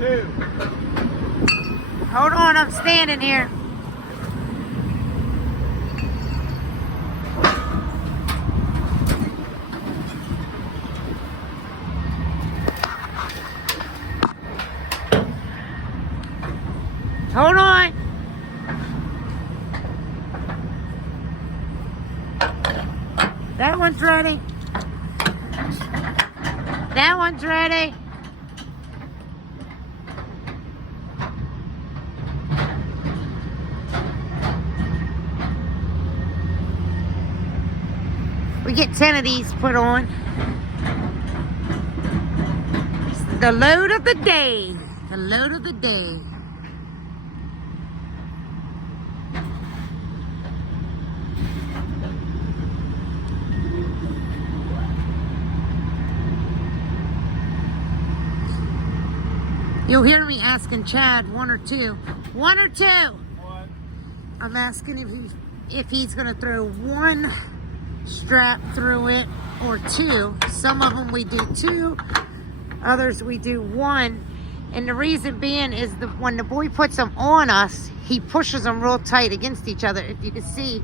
2. Hold on, I'm standing here. Hold on. That one's ready. That one's ready. We get 10 of these put on. It's the load of the day. The load of the day. You'll hear me asking Chad 1 or 2. 1 or 2? 1. I'm asking if he's going to throw 1 strap through it or 2. Some of them we do 2, others we do 1. And the reason being is when the boy puts them on us, he pushes them real tight against each other. If you can see,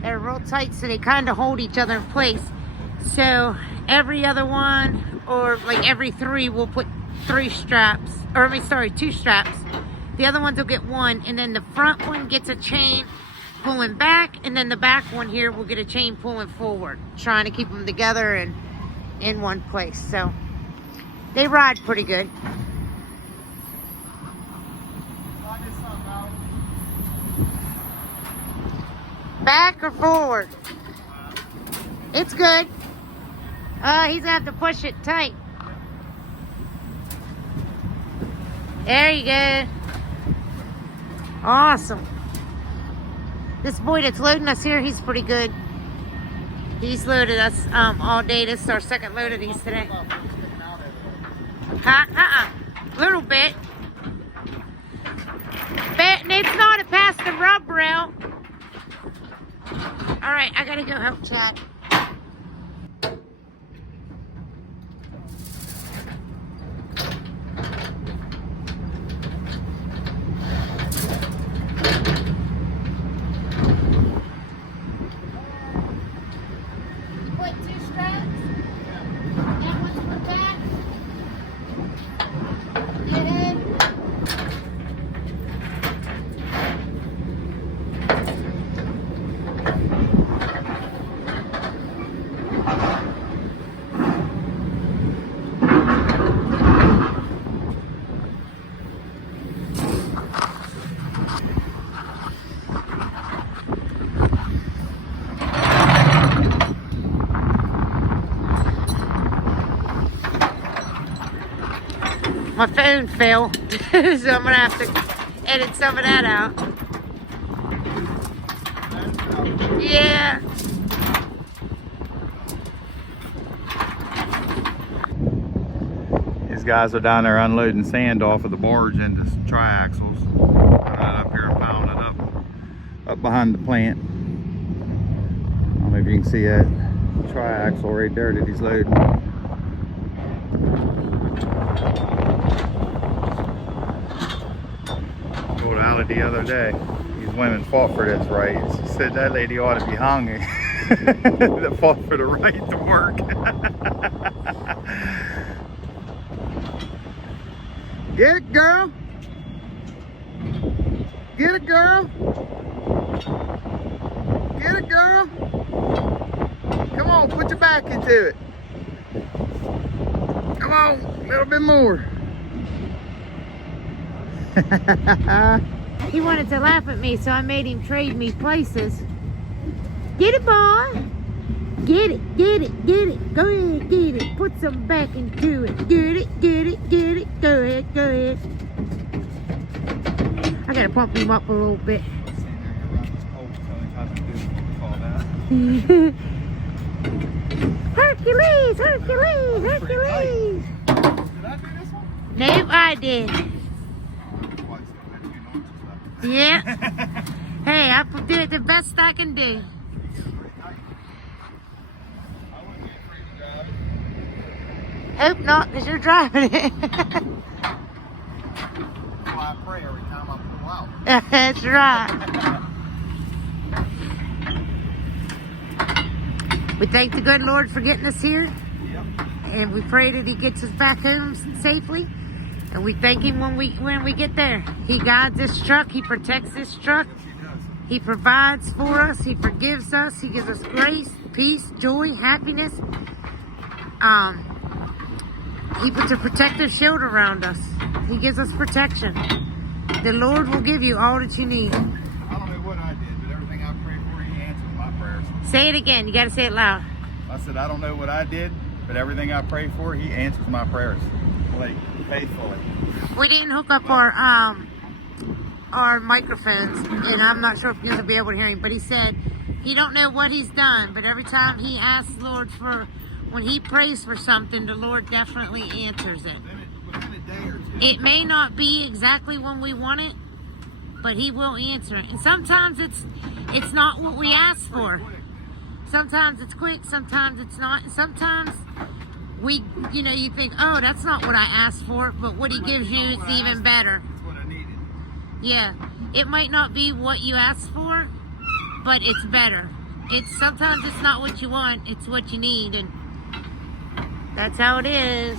they're real tight, so they kind of hold each other in place. So every other one, or like every 3, we'll put 3 straps, or I mean, sorry, 2 straps. The other ones will get 1, and then the front one gets a chain pulling back, and then the back one here will get a chain pulling forward, trying to keep them together and in one place. So they ride pretty good. Back or forward? It's good. He's gonna have to push it tight. There you go. Awesome. This boy that's loading us here, he's pretty good. He's loaded us all day. This is our second load of these today. Little bit. But it's not past the rub rail. All right, I gotta go help Chad. My phone fell, so I'm gonna have to edit some of that out. Yeah. These guys are down there unloading sand off of the barge into some triaxles. Put it up here and pound it up behind the plant. I don't know if you can see that triaxle right there that he's loading. Told Ali the other day, these women fought for this right. She said that lady ought to be hung. That fought for the right to work. Get it, girl. Get it, girl. Get it, girl. Come on, put your back into it. Come on, a little bit more. He wanted to laugh at me, so I made him trade me places. Get it, boy. Get it, get it, get it. Go ahead, get it. Put some back into it. Get it, get it, get it. Go ahead, go ahead. I gotta pump him up a little bit. Hercules, Hercules, Hercules. Did I do this one? Nope, I did. Yeah. Hey, I did the best I can do. Hope not, because you're driving it. I pray every time I pull out. That's right. We thank the good Lord for getting us here. Yep. And we pray that he gets us back home safely. And we thank him when we get there. He guides this truck. He protects this truck. Yes, he does. He provides for us. He forgives us. He gives us grace, peace, joy, happiness. He puts a protective shield around us. He gives us protection. The Lord will give you all that you need. I don't know what I did, but everything I prayed for, he answers my prayers. Say it again. You got to say it loud. I said, I don't know what I did, but everything I pray for, he answers my prayers. Like, faithfully. We didn't hook up our microphones, and I'm not sure if you will be able to hear him, but he said he don't know what he's done, but every time he asks the Lord when he prays for something, the Lord definitely answers it. Within a day or two. It may not be exactly when we want it, but he will answer it. And sometimes it's not what we ask for. Sometimes it's quick, sometimes it's not, and sometimes you think, oh, that's not what I asked for, but what he gives you is even better. It's what I needed. Yeah, it might not be what you asked for, but it's better. Sometimes it's not what you want, it's what you need, and that's how it is.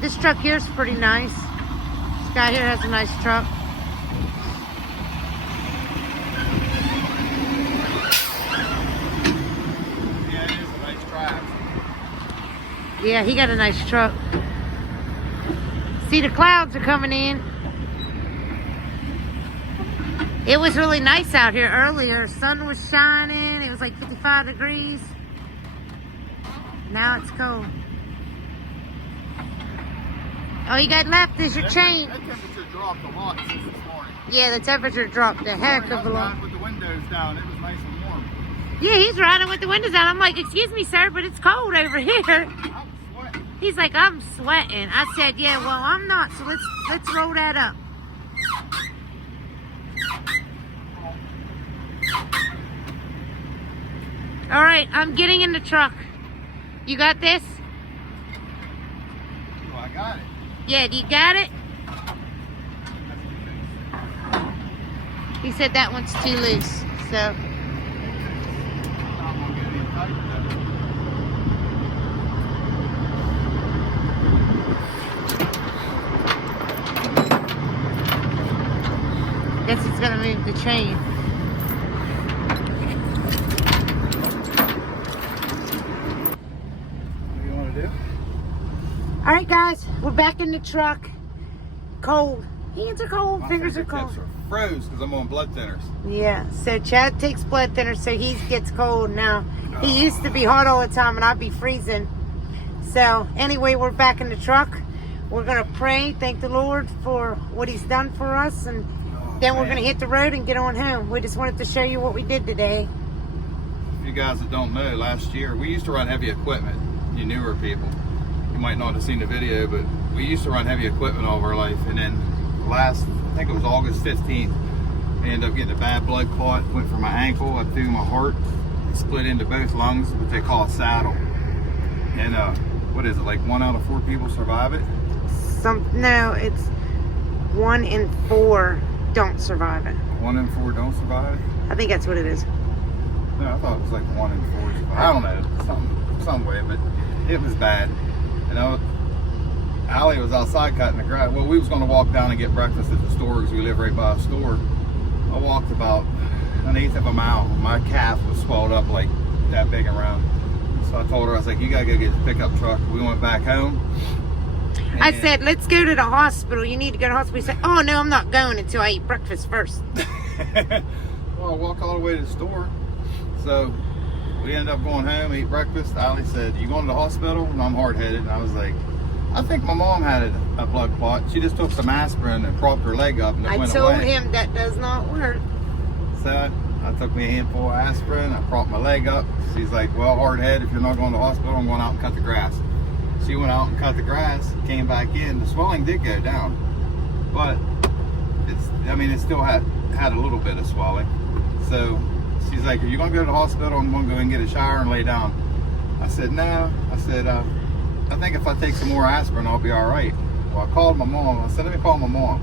This truck here is pretty nice. This guy here has a nice truck. Yeah, it is a nice drive. Yeah, he got a nice truck. See, the clouds are coming in. It was really nice out here earlier. Sun was shining. It was like 55 degrees. Now it's cold. All you got left is your chain. That temperature dropped a lot since this morning. Yeah, the temperature dropped a heck of a lot. With the windows down, it was nice and warm. Yeah, he's riding with the windows down. I'm like, excuse me, sir, but it's cold over here. I'm sweating. He's like, I'm sweating. I said, yeah, well, I'm not. So let's roll that up. All right, I'm getting in the truck. You got this? Oh, I got it. Yeah, do you got it? He said that one's too loose, so. I'm gonna get it in tight Guess he's gonna move the chain. What do you want to do? All right, guys, we're back in the truck. Cold. Hands are cold, My fingers are fingertips cold. are froze because I'm on blood thinners. Yeah, so Chad takes blood thinners, so he gets cold now. He used to be hot all the time, and I'd be freezing. So anyway, we're back in the truck. We're gonna pray, thank the Lord for what He's done for us, and then we're gonna hit the road and get on home. We just wanted to show you what we did today. For you guys that don't know, last year we used to run heavy equipment. You newer people, you might not have seen the video, but we used to run heavy equipment all of our life, and then I think it was August 15th, I ended up getting a bad blood clot, went from my ankle up through my heart, split into both lungs, what they call a saddle. And what is it, like 1 out of 4 people survive it? No, it's 1 in 4 don't survive it. 1 in 4 don't survive it? I think that's what it is. No, I thought it was like 1 in 4 survive. I don't know, some way, but it was bad. And Allie was outside cutting the grass. Well, we was going to walk down and get breakfast at the store because we live right by a store. I walked about 1/8 of a mile. My calf was swelled up like that big around. So I told her, I was like, you got to go get the pickup truck. We went back home. I said, let's go to the hospital. You need to go to the hospital. He said, oh, no, I'm not going until I eat breakfast first. Well, I walked all the way to the store. So we ended up going home, eat breakfast. Allie said, you going to the hospital? And I'm hard-headed. And I was like, I think my mom had a blood clot. She just took some aspirin and propped her leg up and it went away. I told him that does not work. So I took me a handful of aspirin. I propped my leg up. She's like, well, hard-head, if you're not going to the hospital, I'm going out and cut the grass. She went out and cut the grass, came back in. The swelling did go down, but it still had a little bit of swelling. So she's like, are you going to go to the hospital? I'm going to go and get a shower and lay down. I said, no. I said, I think if I take some more aspirin, I'll be all right. Well, I called my mom. I said, let me call my mom.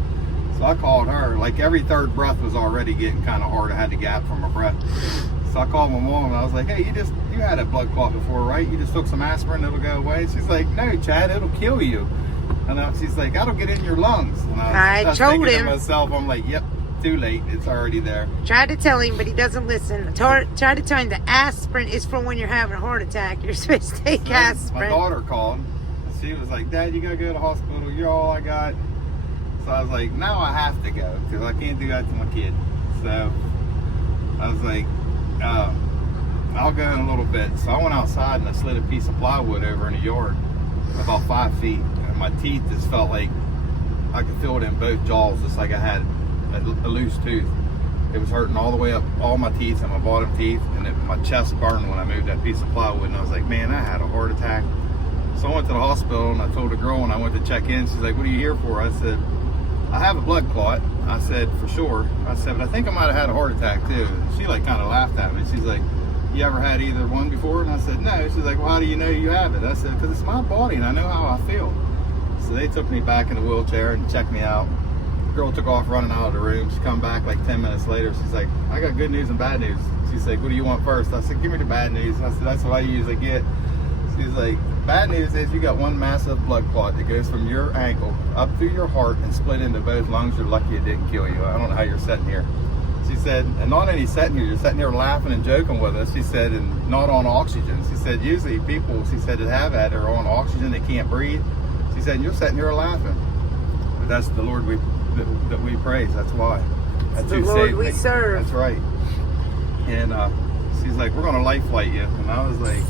So I called her. Like every third breath was already getting kind of hard. I had to gap for my breath. So I called my mom and I was like, hey, you had a blood clot before, right? You just took some aspirin, it'll go away. She's like, no, Chad, it'll kill you. And she's like, that'll get in your lungs. And I was told thinking him. to myself, I'm like, yep, too late. It's already there. Tried to tell him, but he doesn't listen. Tried to tell him the aspirin is for when you're having a heart attack. You're supposed to take aspirin. My daughter called. She was like, Dad, you gotta go to the hospital. You're all I got. So I was like, now I have to go because I can't do that to my kid. So I was like, I'll go in a little bit. So I went outside and I slid a piece of plywood over in the yard about 5 feet. And my teeth just felt like I could feel it in both jaws, just like I had a loose tooth. It was hurting all the way up, all my teeth and my bottom teeth, and my chest burned when I moved that piece of plywood. And I was like, man, I had a heart attack. So I went to the hospital and I told the girl when I went to check in, she's like, what are you here for? I said, I have a blood clot. I said, for sure. I said, but I think I might have had a heart attack too. And she like kind of laughed at me. She's like, you ever had either one before? And I said, no. She's like, well, how do you know you have it? I said, because it's my body and I know how I feel. So they took me back in the wheelchair and checked me out. The girl took off running out of the room. She come back like 10 minutes later. She's like, I got good news and bad news. She's like, what do you want first? I said, give me the bad news. I said, that's what I usually get. She's like, bad news is you got one massive blood clot that goes from your ankle up through your heart and split into both lungs. You're lucky it didn't kill you. I don't know how you're sitting here. She said, and not only sitting here, you're sitting here laughing and joking with us. She said, and not on oxygen. She said, usually people, she said, that have had are on oxygen, they can't breathe. She said, you're sitting here laughing. But that's the Lord that we praise. That's why. That's the Lord we serve. That's right. And she's like, we're going to life flight you. And I was like,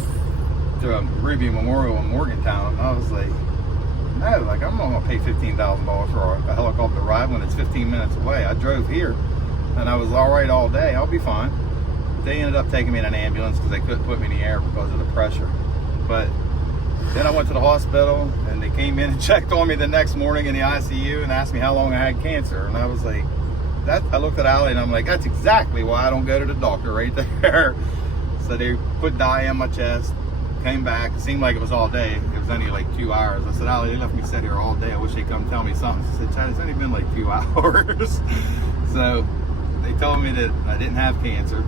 to a Ruby Memorial in Morgantown. And I was like, no, like I'm not going to pay $15,000 for a helicopter ride when it's 15 minutes away. I drove here and I was all right all day. I'll be fine. They ended up taking me in an ambulance because they couldn't put me in the air because of the pressure. But then I went to the hospital and they came in and checked on me the next morning in the ICU and asked me how long I had cancer. And I was like, I looked at Allie and I'm like, that's exactly why I don't go to the doctor right there. So they put dye in my chest, came back. It seemed like it was all day. It was only like 2 hours. I said, Allie, they left me sit here all day. I wish they'd come tell me something. She said, Chad, it's only been like 2 hours. So they told me that I didn't have cancer.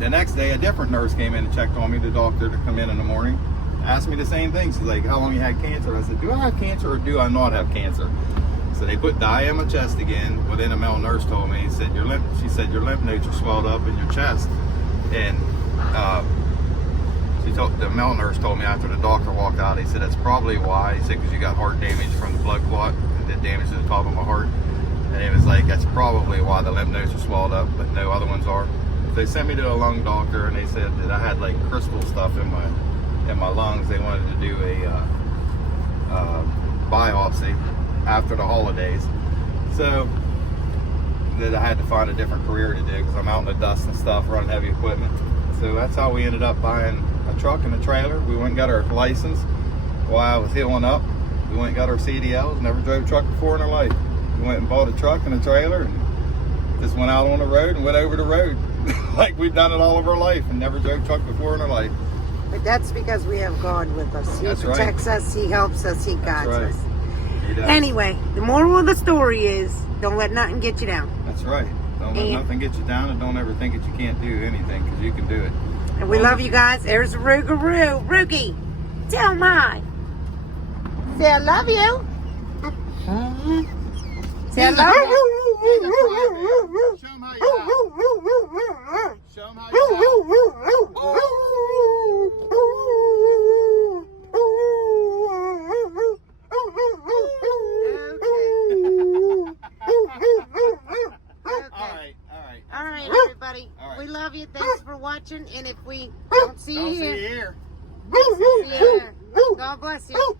The next day, a different nurse came in and checked on me, the doctor to come in the morning, asked me the same thing. She's like, how long you had cancer? I said, do I have cancer or do I not have cancer? So they put dye in my chest again. Well, then a male nurse told me, she said, your lymph nodes are swelled up in your chest. And the male nurse told me after the doctor walked out, he said, that's probably why. He said, because you got heart damage from the blood clot and the damage to the top of my heart. And it was like, that's probably why the lymph nodes are swelled up, but no other ones are. They sent me to a lung doctor and they said that I had like crystal stuff in my lungs. They wanted to do a biopsy after the holidays. So that I had to find a different career to do because I'm out in the dust and stuff running heavy equipment. So that's how we ended up buying a truck and a trailer. We went and got our license while I was healing up. We went and got our CDLs. Never drove a truck before in our life. We went and bought a truck and a trailer and just went out on the road and went over the road like we've done it all of our life and never drove a truck before in our life. But that's because we have God with us. He protects us, He helps us, He guides us. Anyway, the moral of the story is don't let nothing get you down. That's right. Don't let nothing get you down and don't ever think that you can't do anything because you can do it. And we love you guys. There's Rougaroo. Roogie, tell my. Say I love you. Say I love you. Show them how you act. Show them how you act. All right, everybody. All right. We love you. Thanks for watching. And if we don't see you here, see you there. God bless you.